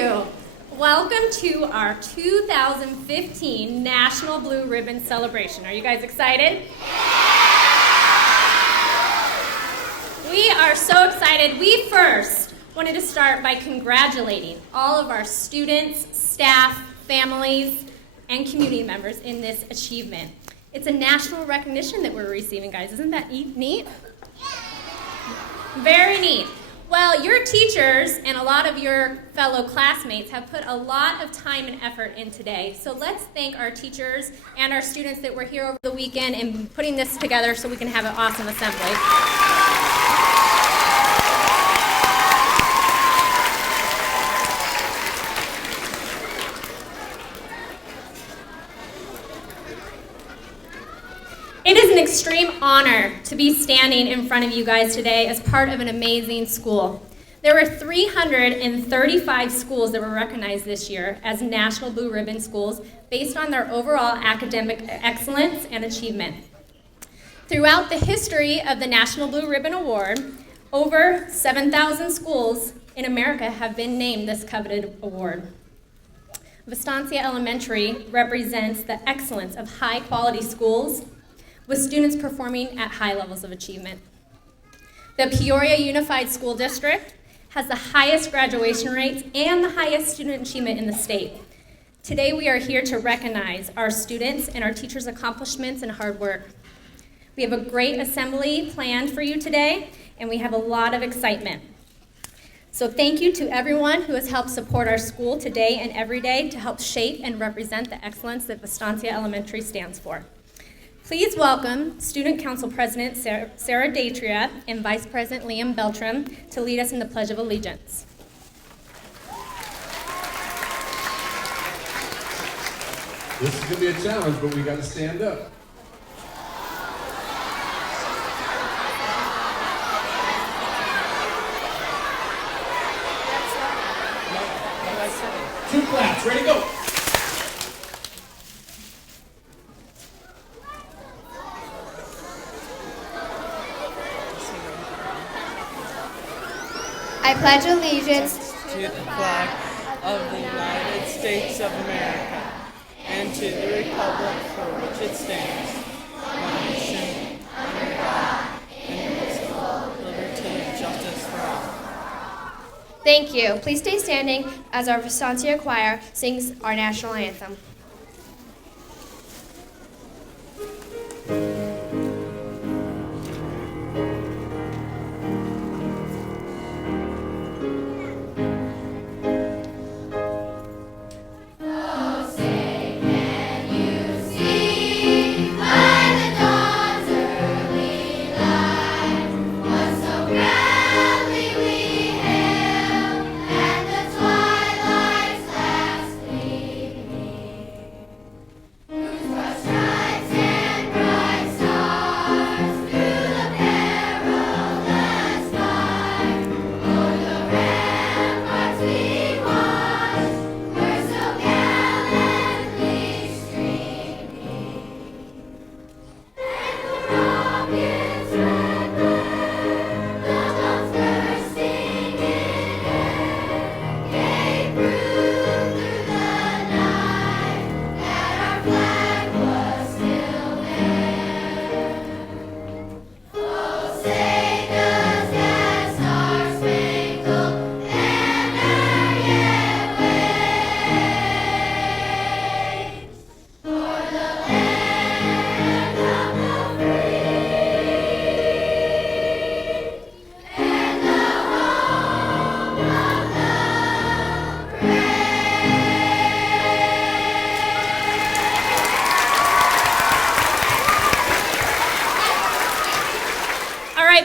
you. Welcome to our 2015 National Blue Ribbon Celebration. Are you guys excited? We are so excited. We first wanted to start by congratulating all of our students, staff, families, and community members in this achievement. It's a national recognition that we're receiving, guys. Isn't that neat? Very neat. Well, your teachers and a lot of your fellow classmates have put a lot of time and effort in today. So let's thank our teachers and our students that were here over the weekend and putting this together so we can have an awesome assembly. It is an extreme honor to be standing in front of you guys today as part of an amazing school. There were 335 schools that were recognized this year as National Blue Ribbon schools based on their overall academic excellence and achievement. Throughout the history of the National Blue Ribbon Award, over 7,000 schools in America have been named this coveted award. Vistancia Elementary represents the excellence of high-quality schools with students performing at high levels of achievement. The Peoria Unified School District has the highest graduation rates and the highest student achievement in the state. Today we are here to recognize our students and our teachers' accomplishments and hard work. We have a great assembly planned for you today, and we have a lot of excitement. So thank you to everyone who has helped support our school today and every day to help shape and represent the excellence that Vistancia Elementary stands for. Please welcome Student Council President Sarah Datria and Vice President Liam Beltram to lead us in the Pledge of Allegiance. This is going to be a challenge, but we got to stand up. Two claps, ready, go. I pledge allegiance to the flag of the United States of America and to the republic for which it stands, one nation, under God, indivisible, liberty and justice for all. Thank you. Please stay standing as our Vistancia choir sings our national anthem.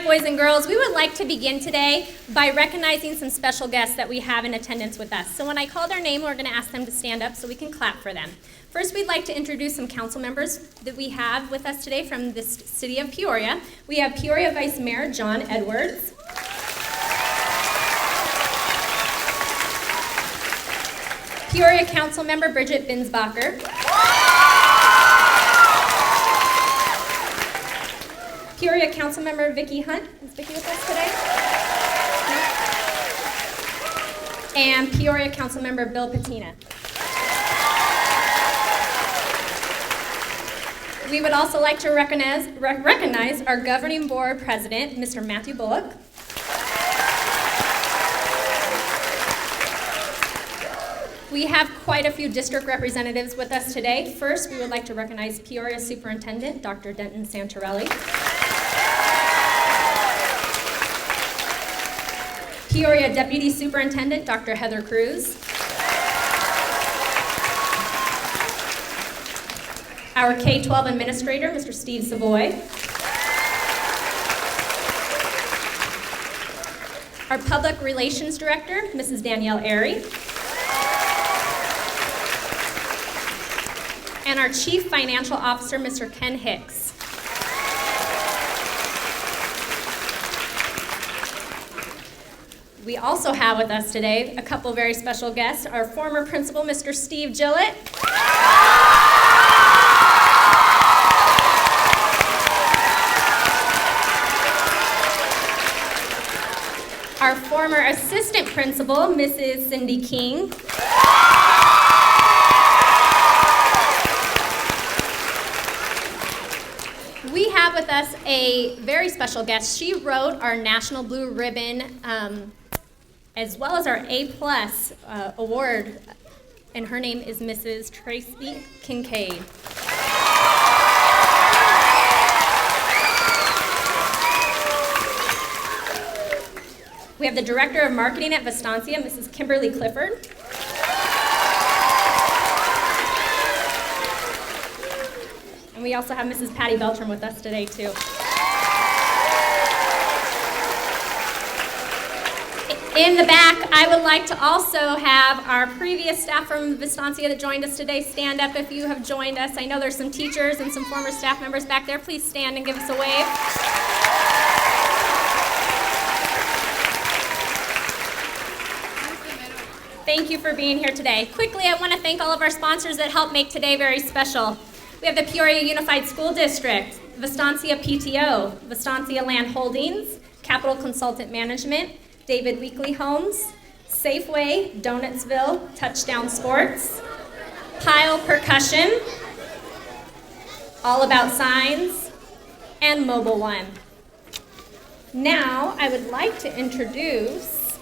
Boys and girls, we would like to begin today by recognizing some special guests that we have in attendance with us. So when I call their name, we're going to ask them to stand up so we can clap for them. First, we'd like to introduce some council members that we have with us today from the city of Peoria. We have Peoria Vice Mayor John Edwards. Peoria Council Member Bridget Binsbacher. Peoria Councilmember Vicki Hunt. Is Vicki with us today? and Peoria Councilmember Bill Patina. We would also like to recognize our governing board president, Mr. Matthew Bullock. We have quite a few district representatives with us today. First, we would like to recognize Peoria Superintendent, Dr. Denton Santorelli. Peoria Deputy Superintendent, Dr. Heather Cruz. Our K-12 Administrator, Mr. Steve Savoy. Our Public Relations Director, Mrs. Danielle Airy. And our Chief Financial Officer, Mr. Ken Hicks. We also have with us today a couple very special guests, our former principal, Mr. Steve Gillett. Our former assistant principal, Mrs. Cindy King. We have with us a very special guest. She wrote our National Blue Ribbon, as well as our A-plus award, and her name is Mrs. Tracy Kincaid. We have the Director of Marketing at Vistancia, Mrs. Kimberly Clifford. And we also have Mrs. Patty Beltram with us today, too. In the back, I would like to also have our previous staff from Vistancia that joined us today stand up if you have joined us. I know there's some teachers and some former staff members back there. Please stand and give us a wave. Thank you for being here today. Quickly, I want to thank all of our sponsors that helped make today very special. We have the Peoria Unified School District, Vistancia PTO, Vistancia Land Holdings, Capital Consultant Management, David Weekly Homes, Safeway, Donutsville, Touchdown Sports, Pile Percussion, All About Signs, and Mobile One. Now, I would like to introduce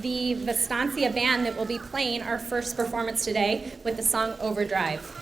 the Vistancia band that will be playing our first performance today with the song Overdrive.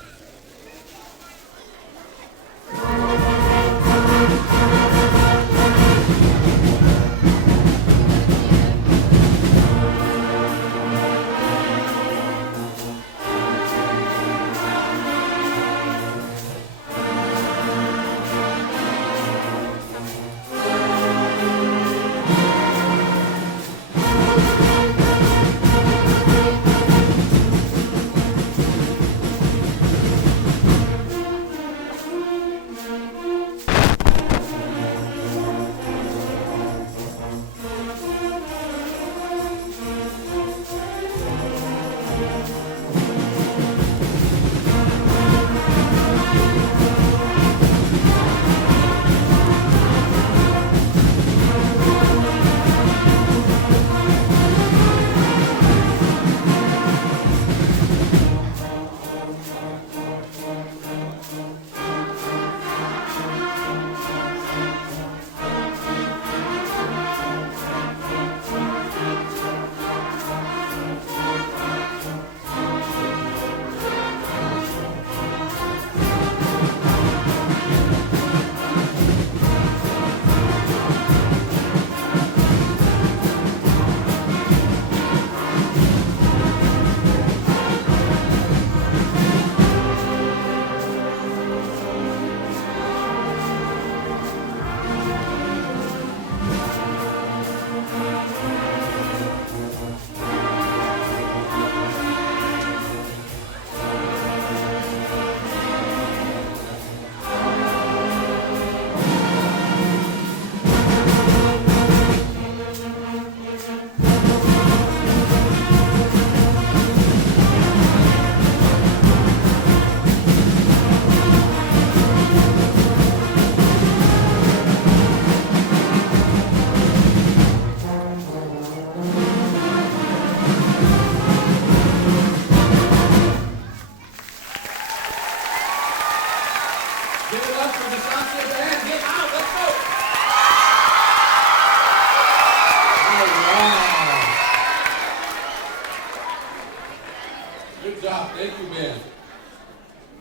Good job. Thank you, Ben.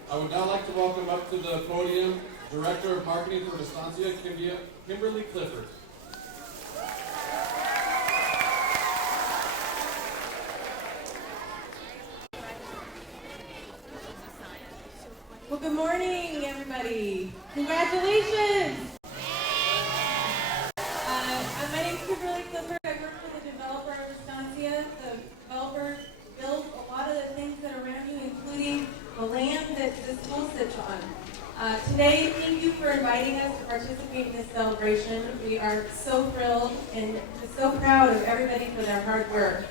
I would now like to welcome up to the podium Director of Marketing for Vistancia, Kimberly Clifford. Well, good morning, everybody. Congratulations. My name is Kimberly Clifford. I work for the developer of Vistancia. The developer built a lot of the things that are around you, including the land that the school sits on. Today, thank you for inviting us to participate in this celebration. We are so thrilled and just so proud of everybody for their hard work.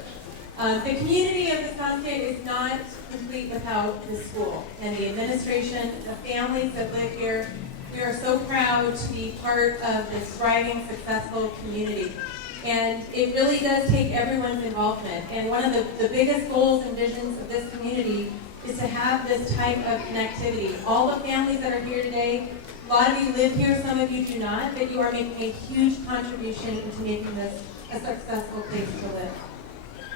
The community of Vistancia is not complete without the school and the administration, the families that live here. We are so proud to be part of this thriving, successful community. And it really does take everyone's involvement. And one of the biggest goals and visions of this community is to have this type of connectivity. All the families that are here today, a lot of you live here, some of you do not, but you are making a huge contribution into making this a successful place to live.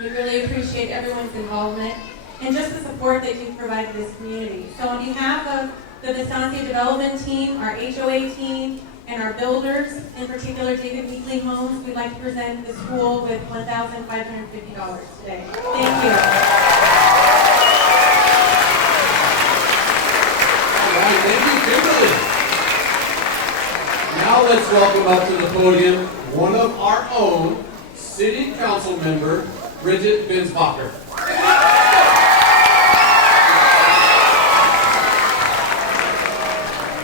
We really appreciate everyone's involvement and just the support that you've provided this community. So on behalf of the Vistancia Development Team, our HOA team, and our builders, in particular David Weekly Homes, we'd like to present the school with $1,550 today. Thank you. All right, thank you, Kimberly. Now let's welcome up to the podium one of our own, City Council Member, Bridget Binsbacher.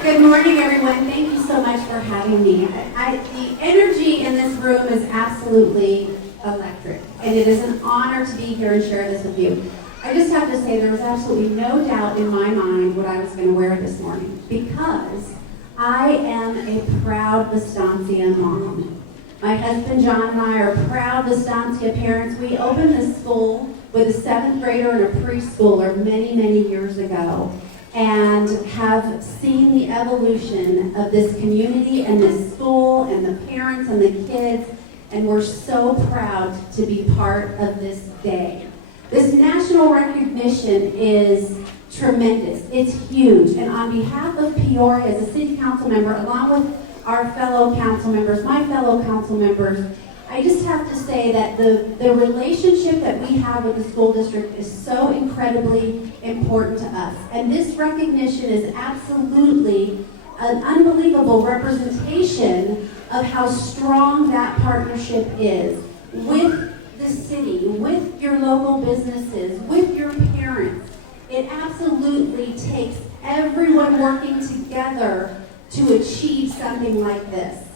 Good morning, everyone. Thank you so much for having me. The energy in this room is absolutely electric, and it is an honor to be here and share this with you. I just have to say there was absolutely no doubt in my mind what I was going to wear this morning, because I am a proud Vistancia mom. My husband John and I are proud Vistancia parents. We opened this school with a 7th grader and a preschooler many, many years ago, and have seen the evolution of this community and this school and the parents and the kids, and we're so proud to be part of this day. This national recognition is tremendous. It's huge, and on behalf of Peoria as a city council member, along with our fellow council members, my fellow council members, I just have to say that the relationship that we have with the school district is so incredibly important to us. And this recognition is absolutely an unbelievable representation of how strong that partnership is with the city, with your local businesses, with your parents. It absolutely takes everyone working together to achieve something like this.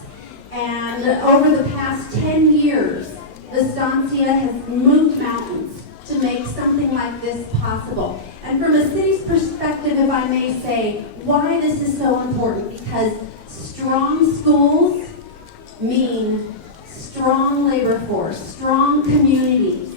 And over the past 10 years, Vistancia has moved mountains to make something like this possible. And from a city's perspective, if I may say, why this is so important, because strong schools mean strong labor force, strong communities,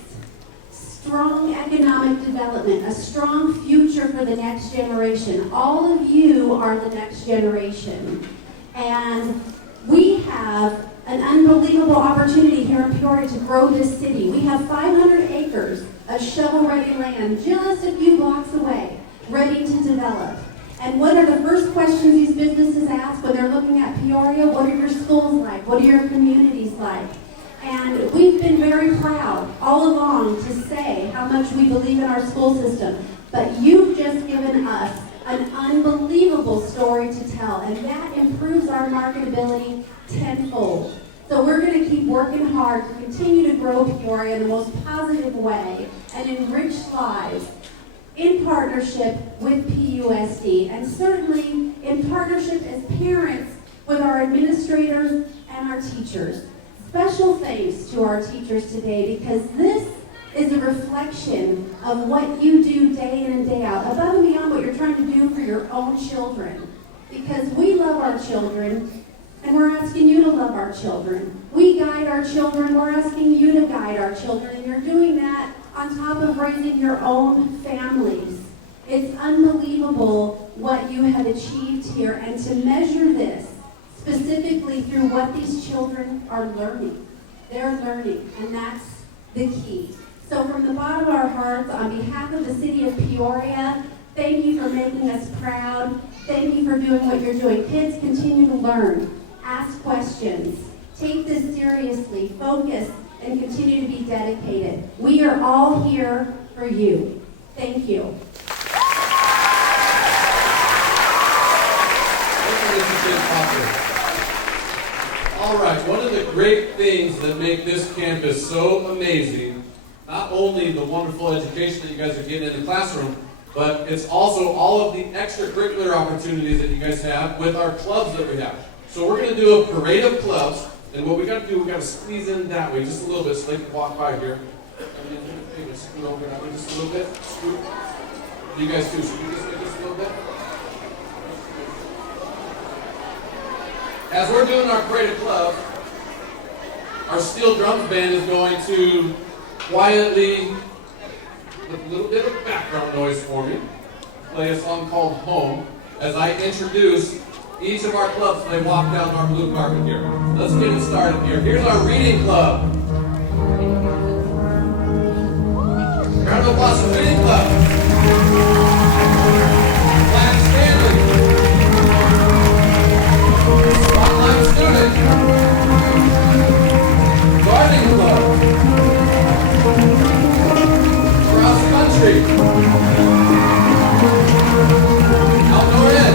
strong economic development, a strong future for the next generation. All of you are the next generation. And we have an unbelievable opportunity here in Peoria to grow this city. We have 500 acres of shovel-ready land just a few blocks away, ready to develop. And what are the first questions these businesses ask when they're looking at Peoria? What are your schools like? What are your communities like? And we've been very proud all along to say how much we believe in our school system. But you've just given us an unbelievable story to tell, and that improves our marketability tenfold. So we're going to keep working hard to continue to grow Peoria in the most positive way and enrich lives in partnership with PUSD, and certainly in partnership as parents with our administrators and our teachers. Special thanks to our teachers today, because this is a reflection of what you do day in and day out, above and beyond what you're trying to do for your own children. Because we love our children, and we're asking you to love our children. We guide our children, we're asking you to guide our children, and you're doing that on top of raising your own families. It's unbelievable what you have achieved here, and to measure this specifically through what these children are learning. They're learning, and that's the key. So from the bottom of our hearts, on behalf of of the city of Peoria, thank you for making us proud. Thank you for doing what you're doing. Kids, continue to learn. Ask questions. Take this seriously. Focus and continue to be dedicated. We are all here for you. Thank you. All right, one of the great things that make this campus so amazing, not only the wonderful education that you guys are getting in the classroom, but it's also all of the extracurricular opportunities that you guys have with our clubs that we have. So we're going to do a parade of clubs, and what we got to do, we got to squeeze in that way just a little bit so they can walk by here. And then maybe scoot over that way just a little bit. Scoot. You guys too, scoot this way just a little bit. As we're doing our parade of clubs, our steel drums band is going to quietly, with a little bit of background noise for me, play a song called Home as I introduce each of our clubs as they walk down our blue carpet here. Let's get it started here. Here's our reading club. Round of applause for reading club. Class Stanley. Spotlight student. Gardening club. Cross country. Outdoor ed.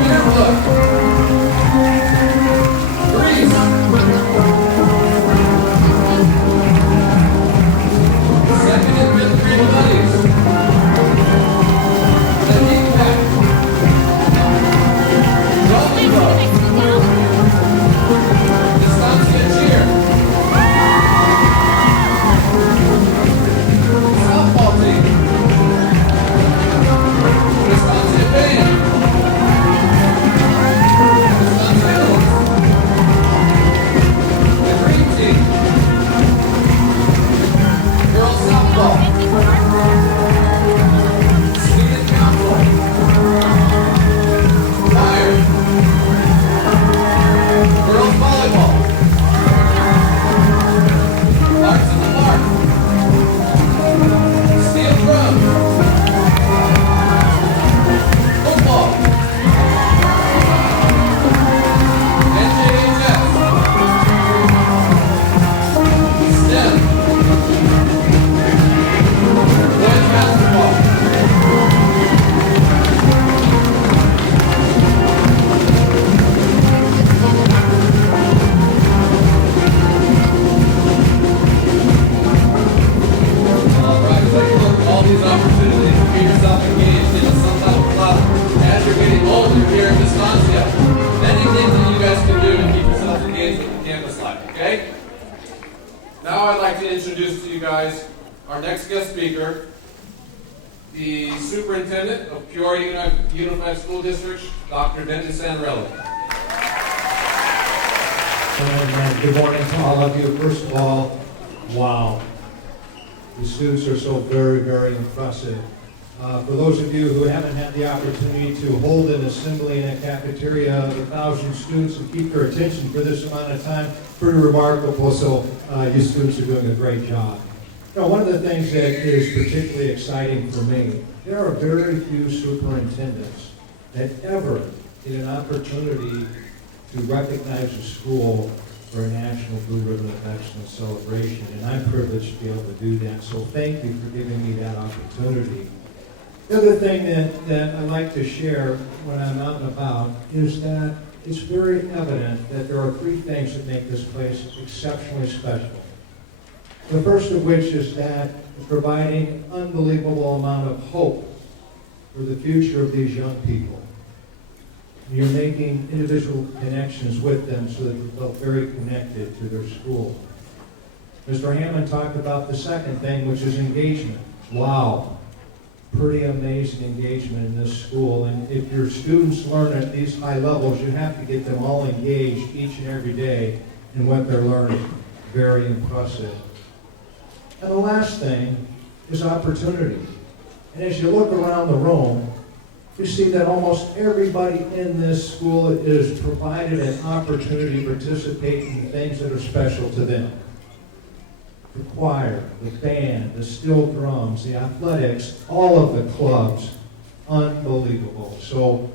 Beer club. Grease. Second and fifth grade buddies. The heat pack. Rowing club. Vistancia cheer. Softball team. Vistancia band. Vistancia Hills. The green team. Girls softball. Student council. Choir. Girls volleyball. Arts in the Park. Steel drums. Football. NJHS. STEM. Boys basketball. All right, take a look at all these opportunities to get yourself engaged in some type of club as you're getting older here in Vistancia. Many things that you guys can do to keep yourselves engaged with the campus life, okay? Now I'd like to introduce to you guys our next guest speaker, the Superintendent of Peoria Unified School District, Dr. Dennis Sanrelli. And good morning to all of you. First of all, wow. The students are so very, very impressive. For those of you who haven't had the opportunity to hold an assembly in a cafeteria of 1,000 students and keep their attention for this amount of time, pretty remarkable. So you students are doing a great job. Now, one of the things that is particularly exciting for me, there are very few superintendents that ever get an opportunity to recognize a school for a National Blue Ribbon of Excellence celebration, and I'm privileged to be able to do that, so thank you for giving me that opportunity. The other thing that I like to share when I'm out and about is that it's very evident that there are three things that make this place exceptionally special. The first of which is that it's providing an unbelievable amount of hope for the future of these young people. You're making individual connections with them so that they feel very connected to their school. Mr. Hammond talked about the second thing, which is engagement. Wow, pretty amazing engagement in this school. And if your students learn at these high levels, you have to get them all engaged each and every day in what they're learning. Very impressive. And the last thing is opportunity. And as you look around the room, you see that almost everybody in this school is provided an opportunity to participate in things that are special to them. the choir, the band, the steel drums, the athletics, all of the clubs. Unbelievable. So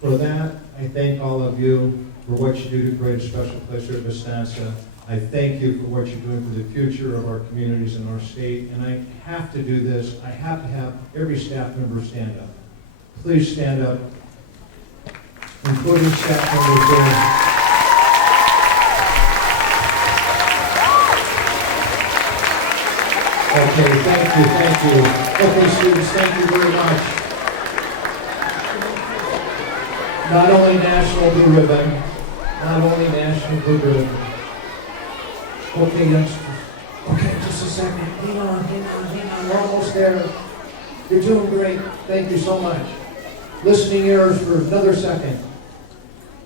for that, I thank all of you for what you do to create a special place here at Vistancia. I thank you for what you're doing for the future of our communities and our state. And I have to do this. I have to have every staff member stand up. Please stand up, including staff members there. Okay, thank you, thank you. Okay, students, thank you very much. Not only National Blue Ribbon, not only National Blue Ribbon. Okay, youngsters. Okay, just a second. Hang on. We're almost there. You're doing great. Thank you so much. Listening ears for another second.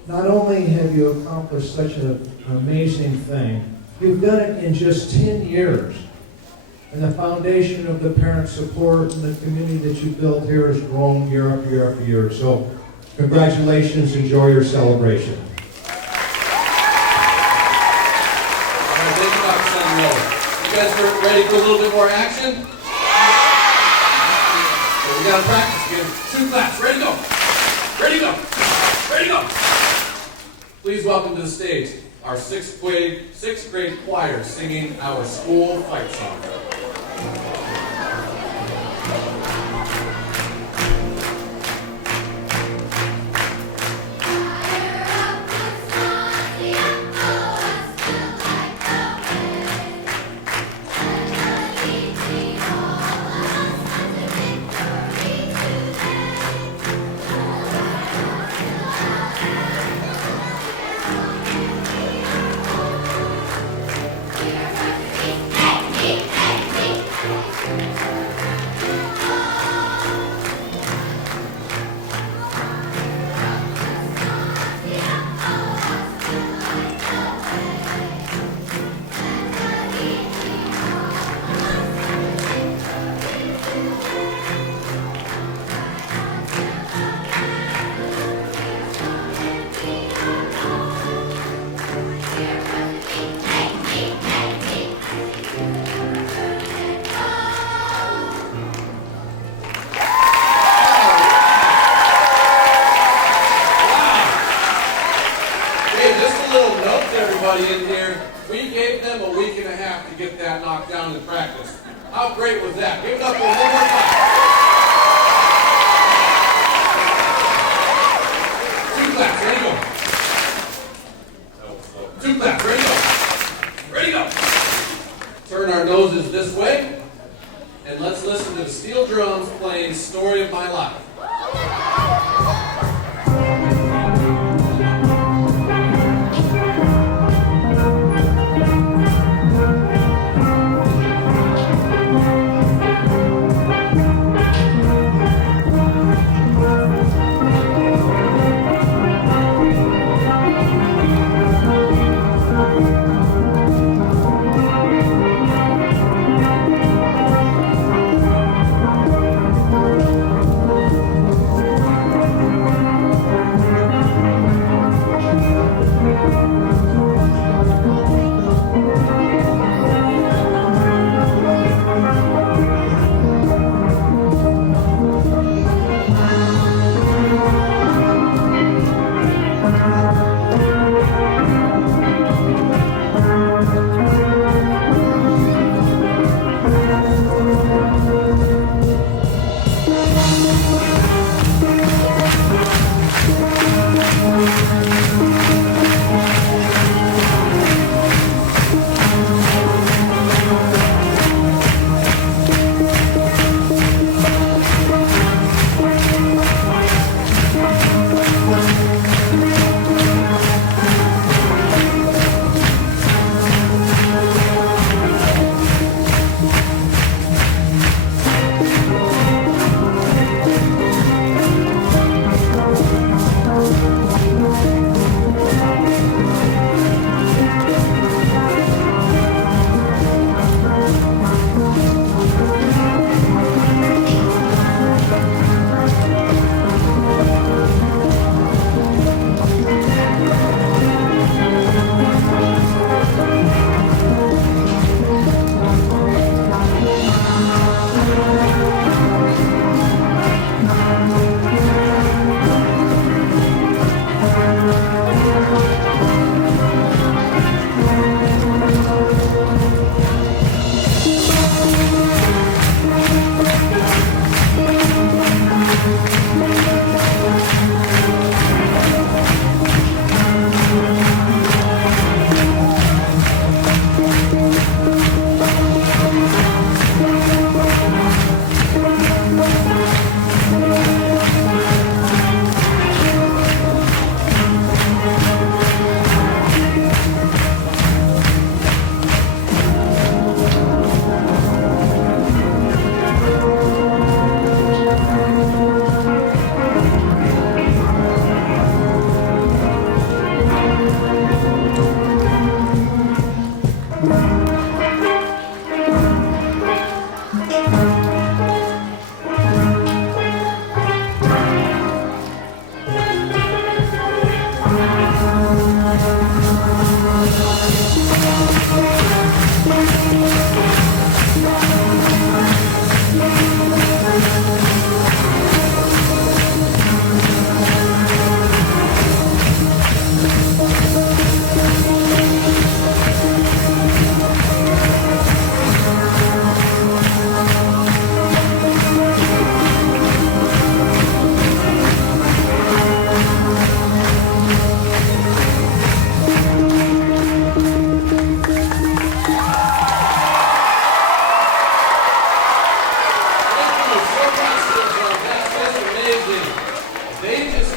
Not only have you accomplished such an amazing thing, you've done it in just 10 years. And the foundation of the parent support and the community that you built here has grown year after year after year. So, congratulations. Enjoy your celebration. You guys are ready for a little bit more action? So we gotta practice again. 2 claps. Ready to go. Ready to go. Ready to go. Please welcome to the stage our sixth grade choir singing our school fight song. In here, we gave them a week and a half to get that knocked down in practice. How great was that? Give it up for one more time. 2 claps, ready to go. 2 claps, ready to go. Ready to go. Turn our noses this way, and let's listen to the steel drums playing Story of My Life.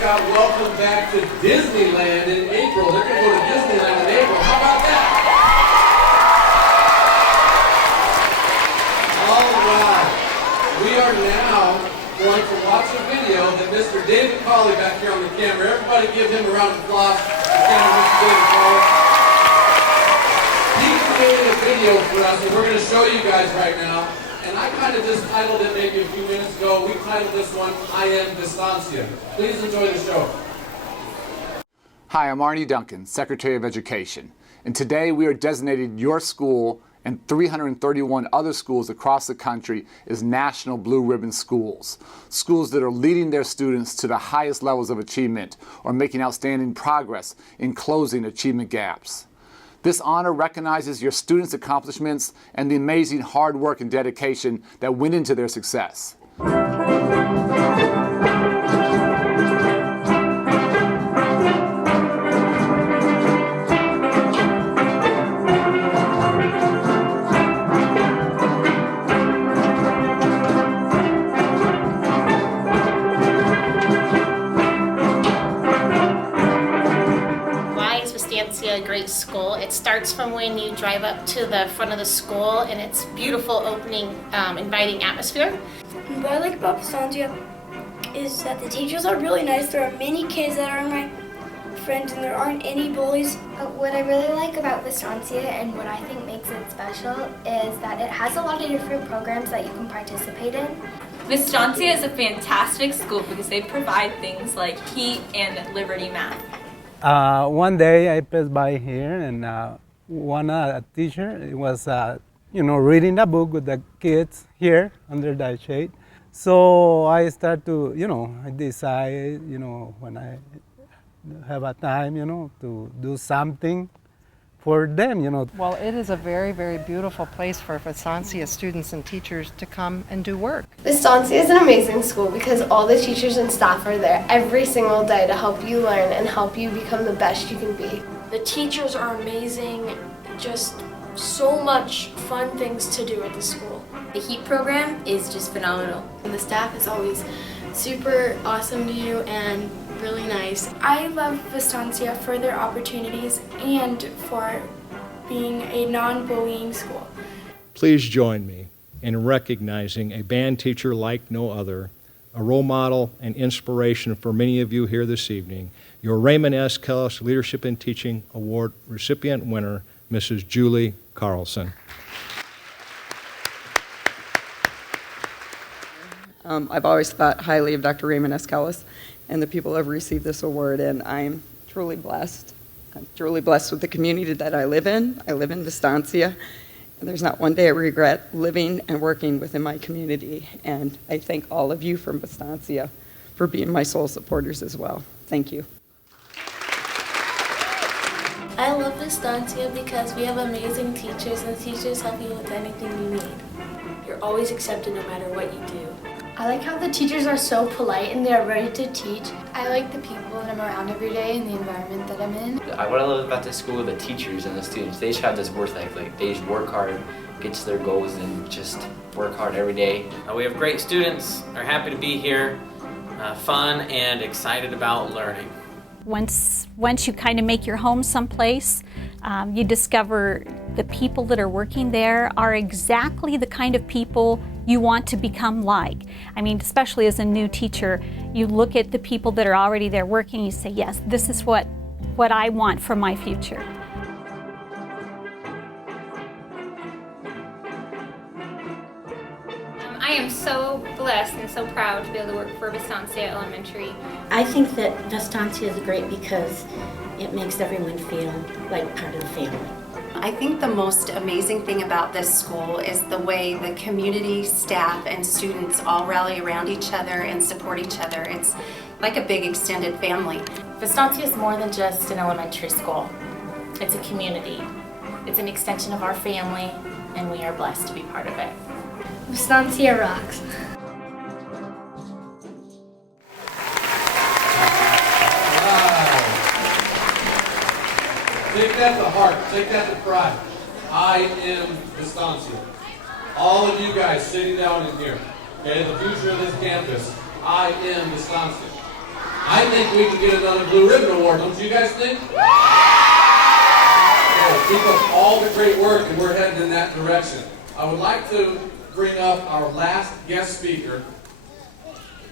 got welcome back to Disneyland in April. They're going to go to Disneyland in April. How about that? All right. We are now going to watch a video that Mr. David Colley back here on the camera. Everybody give him a round of applause. The camera, Mr. David Colley. He created a video for us, and we're going to show you guys right now. And I kind of just titled it maybe a few minutes ago. We titled this one, I Am Vistancia. Please enjoy the show. Hi, I'm Arnie Duncan, Secretary of Education. And today we are designating your school and 331 other schools across the country as National Blue Ribbon Schools. Schools that are leading their students to the highest levels of achievement or making outstanding progress in closing achievement gaps. This honor recognizes your students' accomplishments and the amazing hard work and dedication that went into their success. A great school. It starts from when you drive up to the front of the school, and it's beautiful, opening, inviting atmosphere. What I like about Vistancia is that the teachers are really nice. There are many kids that are my friends, and there aren't any bullies. What I really like about Vistancia and what I think makes it special is that it has a lot of different programs that you can participate in. Vistancia is a fantastic school because they provide things like heat and Liberty Math. One day I passed by here and one teacher was, reading a book with the kids here under the shade. So I start to, I decide, when I have a time, to do something for them, Well, it is a very, very beautiful place for Vistancia students and teachers to come and do work. Vistancia is an amazing school because all the teachers and staff are there every single day to help you learn and help you become the best you can be. The teachers are amazing, just so much fun things to do at the school. The heat program is just phenomenal. And the staff is always super awesome to you and really nice. I love Vistancia for their opportunities and for being a non-bullying school. Please join me in recognizing a band teacher like no other, a role model and inspiration for many of you here this evening, your Raymond S. Kellis Leadership in Teaching Award recipient winner, Mrs. Julie Carlson. I've always thought highly of Dr. Raymond S. Kellis and the people who have received this award, and I'm truly blessed. I'm truly blessed with the community that I live in. I live in Vistancia, and there's not one day I regret living and working within my community, and I thank all of you from Vistancia for being my sole supporters as well. Thank you. I love Vistancia because we have amazing teachers, and the teachers help you with anything you need. You're always accepted no matter what you do. I like how the teachers are so polite and they're ready to teach. I like the people that I'm around every day and the environment that I'm in. What I love about this school, the teachers and the students, they just have this work ethic. They just work hard, get to their goals, and just work hard every day. We have great students, are happy to be here, fun and excited about learning. Once you kind of make your home someplace, you discover the people that are working there are exactly the kind of people you want to become like. I mean, especially as a new teacher, you look at the people that are already there working, you say, yes, this is what I want for my future. I am so blessed and so proud to be able to work for Vistancia Elementary. I think that Vistancia is great because it makes everyone feel like part of the family. I think the most amazing thing about this school is the way the community, staff, and students all rally around each other and support each other. It's like a big extended family. Vistancia is more than just an elementary school. It's a community. It's an extension of our family, and we are blessed to be part of it. Vistancia rocks. Take that to heart. Take that to pride. I am Vistancia. All of you guys sitting down in here. Okay, the future of this campus. I am Vistancia. I think we can get another Blue Ribbon Award, don't you guys think? Keep up all the great work, and we're heading in that direction. I would like to bring up our last guest speaker.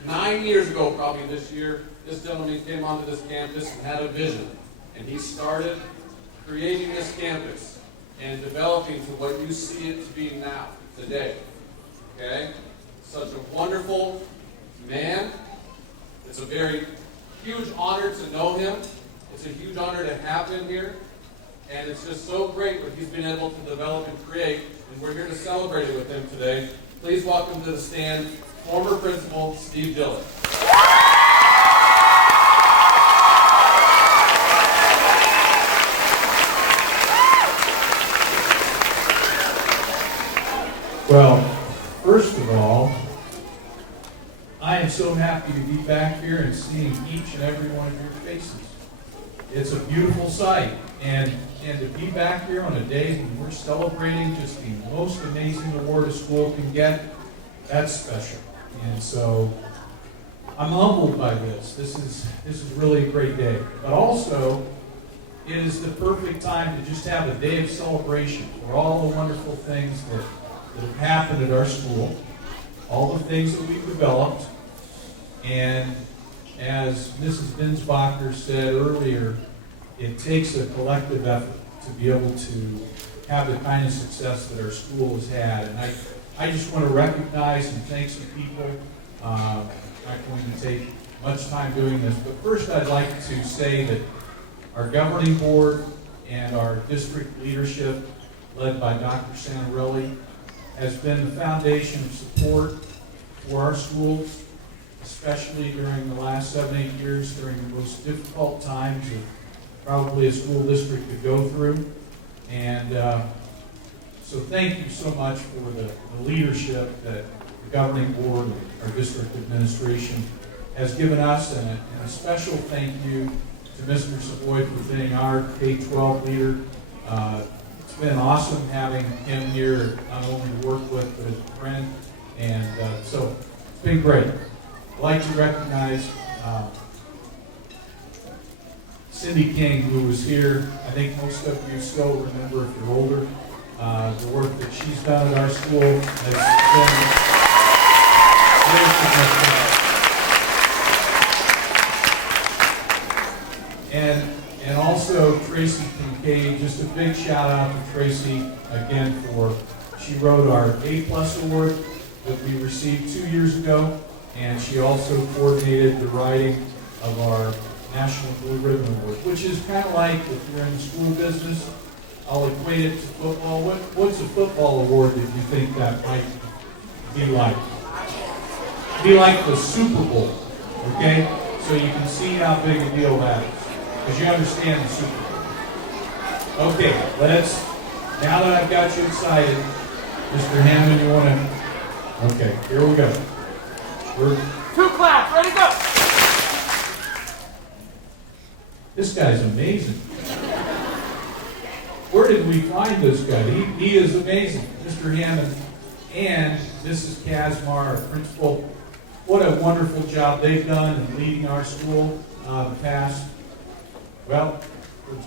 9 years ago, probably this year, this gentleman came onto this campus and had a vision. And he started creating this campus and developing to what you see it to be now, today. Okay? Such a wonderful man. It's a very huge honor to know him. It's a huge honor to have him here. And it's just so great what he's been able to develop and create. And we're here to celebrate it with him today. Please welcome to the stand former principal Steve Dillon. Well, first of all, I am so happy to be back here and seeing each and every one of your faces. It's a beautiful sight, and to be back here on a day when we're celebrating just the most amazing award a school can get, that's special. And so I'm humbled by this. This is really a great day. But also, it is the perfect time to just have a day of celebration for all the wonderful things that have happened at our school, all the things that we've developed, and as Mrs. Binsbacher said earlier, it takes a collective effort to be able to have the kind of success that our school has had. And I just want to recognize and thank some people. I'm not going to take much time doing this, but first I'd like to say that our governing board and our district leadership, led by Dr. Santarelli, has been the foundation of support for our schools, especially during the last 7-8 years, during the most difficult times that probably a school district could go through. And so thank you so much for the leadership that the governing board and our district administration has given us, and a special thank you to Mr. Savoy for being our K-12 leader. It's been awesome having him here, not only to work with, but as a friend. And so it's been great. I'd like to recognize Cindy King, who was here. I think most of you still remember, if you're older, the work that she's done at our school has been very significant. And also Tracy Kincaid, just a big shout out to Tracy again she wrote our A+ award that we received 2 years ago, and she also coordinated the writing of our National Blue Ribbon Award, which is kind of like, if you're in the school business, I'll equate it to football. What's a football award that you think that might be like? Be like the Super Bowl, okay? So you can see how big a deal that is, because you understand the Super Bowl. Okay, now that I've got you excited, Mr. Hammond, you want to, okay, here we go. Two claps, ready, go! This guy's amazing. Where did we find this guy? He is amazing, Mr. Hammond and Mrs. Kazmar, our principal. What a wonderful job they've done in leading our school for the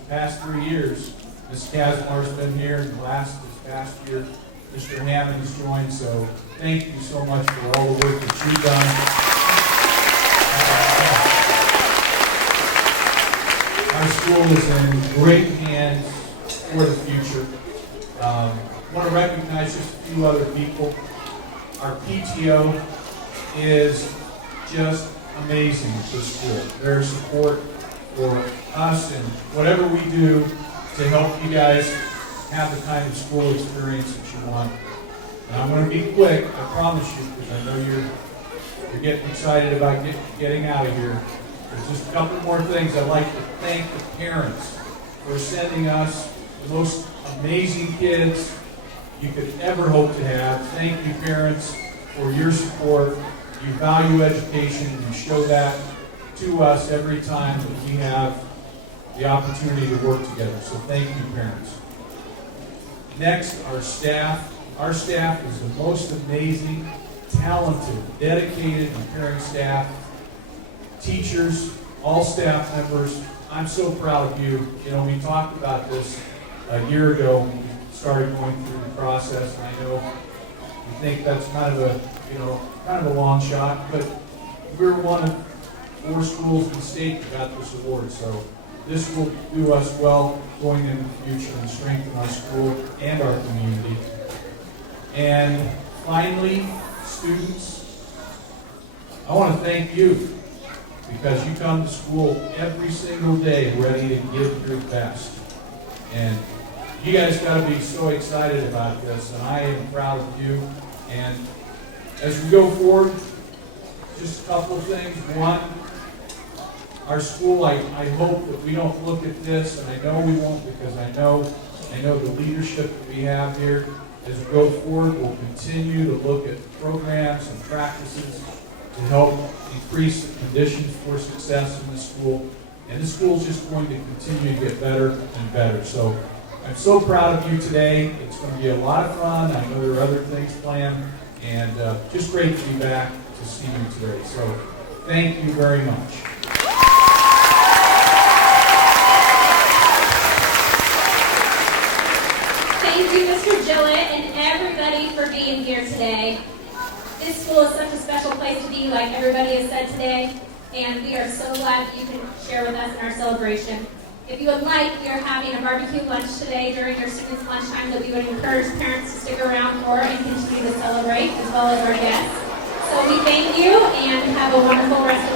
past 3 years. Mrs. Kazmar's been here, and this past year, Mr. Hammond has joined, so thank you so much for all the work that you've done. Our school is in great hands for the future. I want to recognize just a few other people. Our PTO is just amazing for school. Their support for us and whatever we do to help you guys have the kind of school experience that you want. And I'm going to be quick, I promise you, because I know you're getting excited about getting out of here. There's just a couple more things. I'd like to thank the parents for sending us the most amazing kids you could ever hope to have. Thank you, parents, for your support. You value education, and you show that to us every time that we have the opportunity to work together. So thank you, parents. Next, our staff. Our staff is the most amazing, talented, dedicated, and caring staff teachers, all staff members, I'm so proud of you. You know, we talked about this a year ago when we started going through the process, and I know you think that's kind of a long shot, but we're one of 4 schools in the state that got this award, so this will do us well going into the future and strengthen our school and our community. And finally, students, I want to thank you because you come to school every single day ready to give your best. And you guys got to be so excited about this, and I am proud of you. And as we go forward, just a couple of things. One, our school, I hope that we don't look at this, and I know we won't because I know the leadership that we have here. As we go forward, we'll continue to look at programs and practices to help increase the conditions for success in the school. And the school's just going to continue to get better and better. So I'm so proud of you today. It's going to be a lot of fun. I know there are other things planned, and just great to be back to see you today. So thank you very much. Thank you, Mr. Gillett, and everybody for being here today. This school is such a special place to be, like everybody has said today, and we are so glad that you can share with us in our celebration. If you would like, we are having a barbecue lunch today during your students' lunchtime that we would encourage parents to stick around for and continue to celebrate, as well as our guests. So we thank you, and have a wonderful rest of the